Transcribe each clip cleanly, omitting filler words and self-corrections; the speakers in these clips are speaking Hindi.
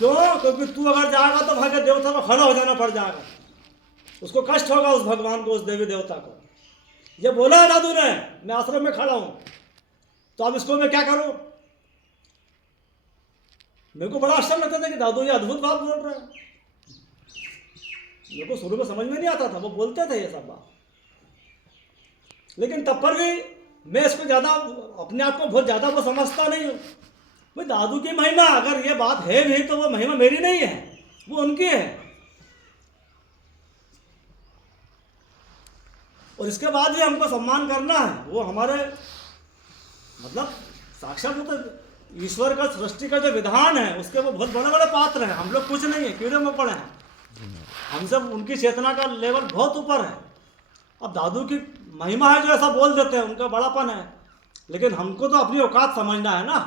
क्यों? क्योंकि तू अगर जाएगा तो भाग्य देवता को खड़ा हो जाना पड़ जाएगा, उसको कष्ट होगा, उस भगवान को, उस देवी देवता को। ये बोला है दादू ने, मैं आश्रम में खड़ा हूं, तो अब इसको मैं क्या करूं? मेरे को बड़ा आश्चर्य लगता था कि दादू ये अद्भुत बात बोल रहे हैं। मेरे को शुरू में समझ में नहीं आता था, वो बोलते थे ये सब बात, लेकिन तब पर भी मैं इसको ज़्यादा, अपने आप को बहुत ज़्यादा वो समझता नहीं हूँ। भाई दादू की महिमा अगर ये बात है भी तो वो महिमा मेरी नहीं है, वो उनकी है। और इसके बाद भी हमको सम्मान करना है, वो हमारे मतलब साक्षात वो तो ईश्वर का, सृष्टि का जो विधान है उसके वो बहुत बड़े बड़े पात्र हैं। हम लोग कुछ नहीं है, कीड़े मकोड़े हैं, हम सब उनकी चेतना का लेवल बहुत ऊपर है। अब दादू की महिमा है जो ऐसा बोल देते हैं, उनका बड़ापन है, लेकिन हमको तो अपनी औकात समझना है ना,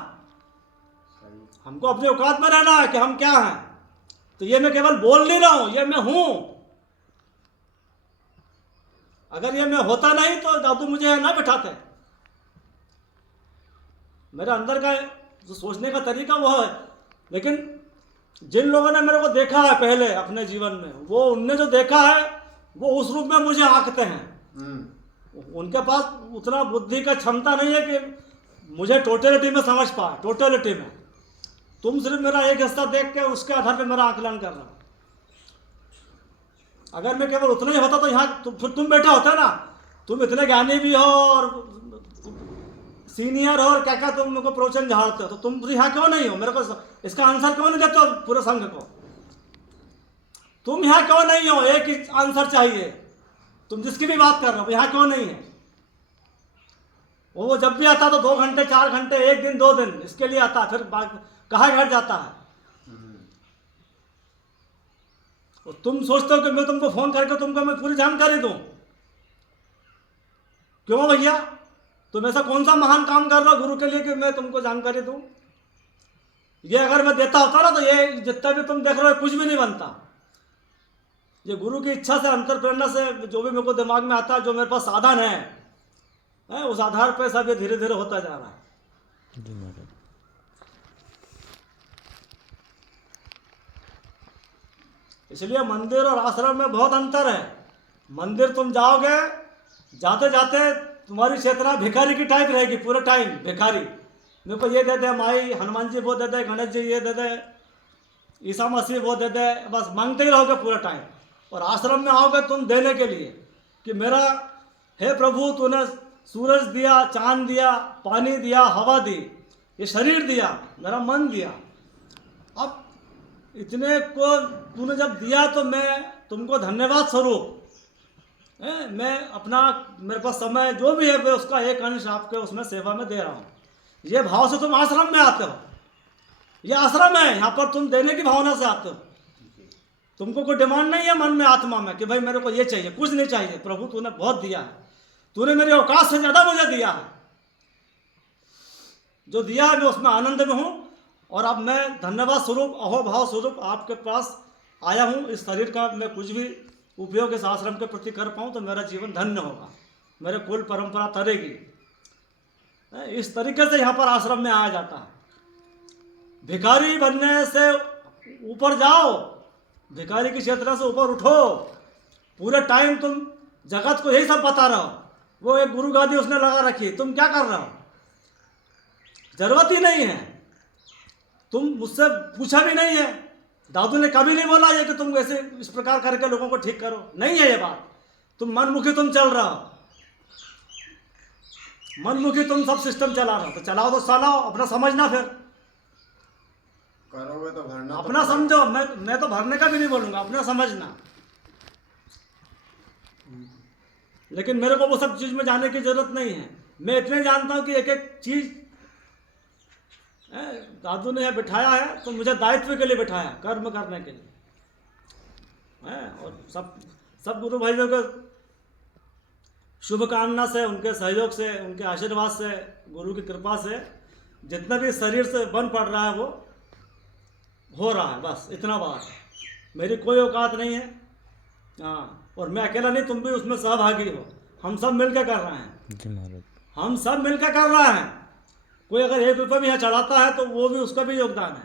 हमको अपनी औकात में रहना है कि हम क्या हैं। तो ये मैं केवल बोल नहीं रहा हूं, ये मैं हूं। अगर ये मैं होता नहीं तो दादू मुझे ना बिठाते। मेरे अंदर का जो सोचने का तरीका वो है, लेकिन जिन लोगों ने मेरे को देखा है पहले अपने जीवन में, वो उनने जो देखा है वो उस रूप में मुझे आंकते हैं। उनके पास उतना बुद्धि का क्षमता नहीं है कि मुझे टोटलिटी में समझ पाए। टोटलिटी में तुम सिर्फ मेरा एक हिस्सा देख के उसके आधार पर मेरा आकलन कर रहा हो। अगर मैं केवल उतना ही होता तो यहाँ फिर तुम बैठे होते ना, तुम इतने ज्ञानी भी हो और सीनियर हो और क्या क्या तुम मेरे को प्रवचन झाड़ते हो, तो तुम यहाँ क्यों नहीं हो? मेरे को इसका आंसर क्यों नहीं देते हो पूरे संघ को? तुम यहाँ क्यों नहीं हो? एक ही आंसर चाहिए, तुम जिसकी भी बात कर रहे हो यहाँ क्यों नहीं है? वो जब भी आता तो 2 घंटे 4 घंटे, 1 दिन 2 दिन इसके लिए आता, फिर कहाँ घर जाता है। और तुम सोचते हो कि मैं तुमको फोन करके तुमको मैं पूरी जानकारी दूं। क्यों भैया? तुम ऐसा कौन सा महान काम कर रहे हो गुरु के लिए कि मैं तुमको जानकारी दूं? ये अगर मैं देता होता ना तो ये जितना भी तुम देख रहे हो कुछ भी नहीं बनता। ये गुरु की इच्छा से, अंतर प्रेरणा से जो भी मेरे को दिमाग में आता है, जो मेरे पास साधन है, उस आधार पर सब ये धीरे धीरे होता जा रहा है। इसलिए मंदिर और आश्रम में बहुत अंतर है। मंदिर तुम जाओगे, जाते जाते तुम्हारी चेतना भिखारी की टाइप रहेगी पूरे टाइम। भिखारी, मेरे को ये दे दे माई, हनुमान जी वो दे दे, गणेश जी ये दे दे, ईसा मसीह वो दे दे, बस मांगते ही रहोगे पूरा टाइम। और आश्रम में आओगे तुम देने के लिए कि मेरा हे प्रभु तूने सूरज दिया, चांद दिया, पानी दिया, हवा दी, ये शरीर दिया, मेरा मन दिया। अब इतने को तूने जब दिया तो मैं तुमको धन्यवाद स्वरूप मैं अपना, मेरे पास समय जो भी है मैं उसका एक अंश आपके उसमें सेवा में दे रहा हूँ। ये भाव से तुम आश्रम में आते हो। ये आश्रम है, यहाँ पर तुम देने की भावना से आते हो। तुमको कोई डिमांड नहीं है मन में, आत्मा में कि भाई मेरे को ये चाहिए, कुछ नहीं चाहिए। प्रभु तूने बहुत दिया है, तूने मेरी औकात से ज़्यादा मुझे दिया है। जो दिया है मैं उसमें आनंद में हूँ। और अब मैं धन्यवाद स्वरूप, अहोभाव स्वरूप आपके पास आया हूँ। इस शरीर का मैं कुछ भी उपयोग इस आश्रम के प्रति कर पाऊँ तो मेरा जीवन धन्य होगा, मेरे कुल परंपरा तरेगी। इस तरीके से यहाँ पर आश्रम में आया जाता है। भिखारी बनने से ऊपर जाओ, भिखारी की चेतना से ऊपर उठो। पूरे टाइम तुम जगत को यही सब बता रहे हो। वो एक गुरु गादी उसने लगा रखी, तुम क्या कर रहे हो? जरूरत ही नहीं है। तुम मुझसे पूछा भी नहीं है। दादू ने कभी नहीं बोला ये कि तुम ऐसे इस प्रकार करके लोगों को ठीक करो, नहीं है ये बात। तुम मनमुखी तुम चल रहा हो, मनमुखी तुम सब सिस्टम चला रहे हो। तो चलाओ तो चलाओ, अपना समझना, फिर करोगे तो भरना, अपना समझो। मैं तो भरने का भी नहीं बोलूंगा, अपना समझना। लेकिन मेरे को वो सब चीज में जाने की जरूरत नहीं है। मैं इतने जानता हूं कि एक एक चीज दादू ने यहाँ बिठाया है तो मुझे दायित्व के लिए बिठाया, कर्म करने के लिए। और सब गुरु भाइयों के शुभकामना से, उनके सहयोग से, उनके आशीर्वाद से, गुरु की कृपा से जितना भी शरीर से बन पड़ रहा है वो हो रहा है। बस इतना बात है, मेरी कोई औकात नहीं है। हाँ, और मैं अकेला नहीं, तुम भी उसमें सहभागी हो। हम सब मिलकर कर रहे हैं, हम सब मिलकर कर रहे हैं। कोई अगर 1 रुपये भी यहाँ चढ़ाता है तो वो भी, उसका भी योगदान है।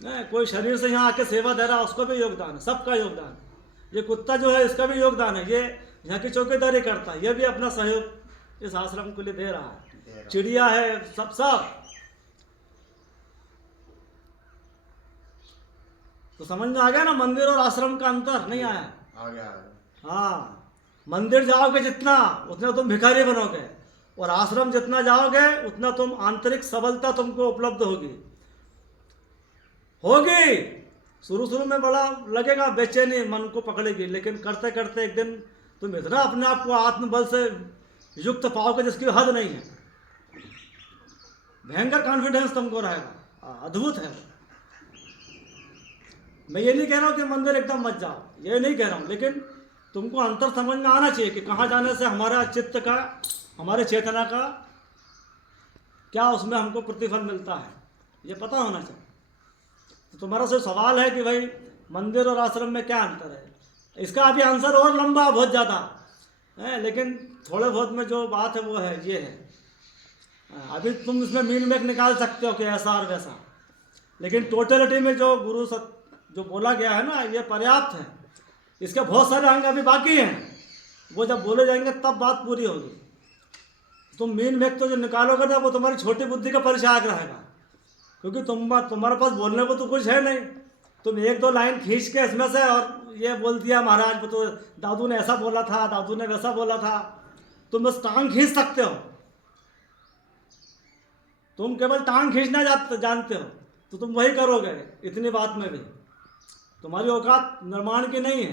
नहीं, कोई शरीर से यहाँ आके सेवा दे रहा है, उसको भी योगदान है, सबका योगदान है। ये कुत्ता जो है इसका भी योगदान है, ये यहाँ की चौकीदारी करता है, ये भी अपना सहयोग इस आश्रम के लिए दे रहा है। चिड़िया है, सब सब। तो समझ में आ गया ना मंदिर और आश्रम का अंतर? नहीं आया? आ गया। हाँ, मंदिर जाओगे जितना उतना तुम भिखारी बनोगे, और आश्रम जितना जाओगे उतना तुम आंतरिक सबलता तुमको उपलब्ध होगी। शुरू शुरू में बड़ा लगेगा, बेचैनी मन को पकड़ेगी, लेकिन करते करते एक दिन तुम इतना अपने आप को आत्मबल से युक्त पाओगे जिसकी हद नहीं है। भयंकर कॉन्फिडेंस तुमको रहेगा, अद्भुत है। मैं ये नहीं कह रहा हूँ कि मंदिर एकदम मत जाओ, ये नहीं कह रहा हूँ, लेकिन तुमको अंतर समझ में आना चाहिए कि कहाँ जाने से हमारा चित्त का, हमारे चेतना का क्या उसमें हमको प्रतिफल मिलता है, ये पता होना चाहिए। तो तुम्हारा से सवाल है कि भाई मंदिर और आश्रम में क्या अंतर है, इसका अभी आंसर और लंबा बहुत ज़्यादा है, लेकिन थोड़े बहुत में जो बात है वो है, ये है। अभी तुम इसमें मीन मेक निकाल सकते हो कि ऐसा और वैसा, लेकिन टोटलिटी में जो गुरु जो बोला गया है ना, ये पर्याप्त है। इसके बहुत सारे अंग अभी बाकी हैं, वो जब बोले जाएंगे तब बात पूरी होगी। तुम मीन मेक तो जो निकालोगे ना, वो तुम्हारी छोटी बुद्धि का परिचायक रहेगा, क्योंकि तुम्हारे पास बोलने को तो कुछ है नहीं। तुम एक दो लाइन खींच के इसमें से और ये बोल दिया महाराज वो तो दादू ने ऐसा बोला था, दादू ने वैसा बोला था, तुम बस टांग खींच सकते हो। तुम केवल टांग खींचना जानते हो, तो तुम वही करोगे। इतनी बात में भी तुम्हारी औकात निर्माण की नहीं है।